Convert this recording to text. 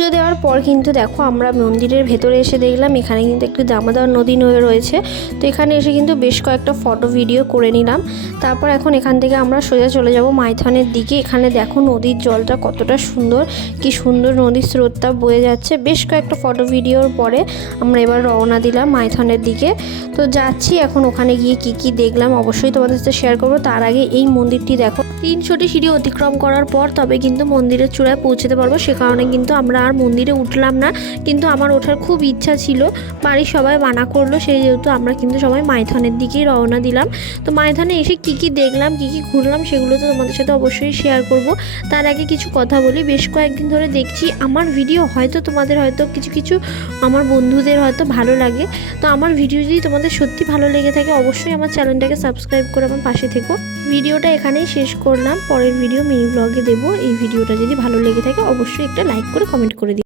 পুজো দেওয়ার পর কিন্তু দেখো আমরা মন্দিরের ভেতরে এসে দেখলাম এখানে কিন্তু একটু দামোদর নদী রয়েছে। তো এখানে এসে কিন্তু বেশ কয়েকটা ফটো ভিডিও করে নিলাম। তারপর এখন এখান থেকে আমরা সোজা চলে যাব মাইথনের দিকে। এখানে দেখো নদীর জলটা কতটা সুন্দর, কি সুন্দর নদীর স্রোতটা বয়ে যাচ্ছে। বেশ কয়েকটা ফটো ভিডিওর পরে আমরা এবার রওনা দিলাম মাইথনের দিকে। তো যাচ্ছি এখন ওখানে গিয়ে কি দেখলাম অবশ্যই তোমাদের সাথে শেয়ার করবো। তার আগে এই মন্দিরটি দেখো 300টি সিঁড়ি অতিক্রম করার পর তবে কিন্তু মন্দিরের চূড়ায় পৌঁছতে পারবো। সে কারণে কিন্তু আমরা আর মন্দিরে উঠলাম না, কিন্তু আমার ওঠার খুব ইচ্ছা ছিল, বাড়ির সবাই মানা করলো, সেই যেহেতু আমরা কিন্তু সবাই মাইথনের দিকেই রওনা দিলাম। তো মাইথনে এসে কি দেখলাম, কি ঘুরলাম সেগুলো তো তোমাদের সাথে অবশ্যই শেয়ার করব। তার আগে কিছু কথা বলি, বেশ কয়েকদিন ধরে দেখছি আমার ভিডিও হয়তো তোমাদের হয়তো কিছু আমার বন্ধুদের হয়তো ভালো লাগে। তো আমার ভিডিও যদি তোমাদের সত্যি ভালো লেগে থাকে অবশ্যই আমার চ্যানেলটাকে সাবস্ক্রাইব করে আমার পাশে থেকো। ভিডিওটা এখানেই শেষ করলাম, পরের ভিডিও মিনি ব্লগে দেবো। এই ভিডিওটা যদি ভালো লেগে থাকে অবশ্যই একটা লাইক করে কমেন্ট করে দিও।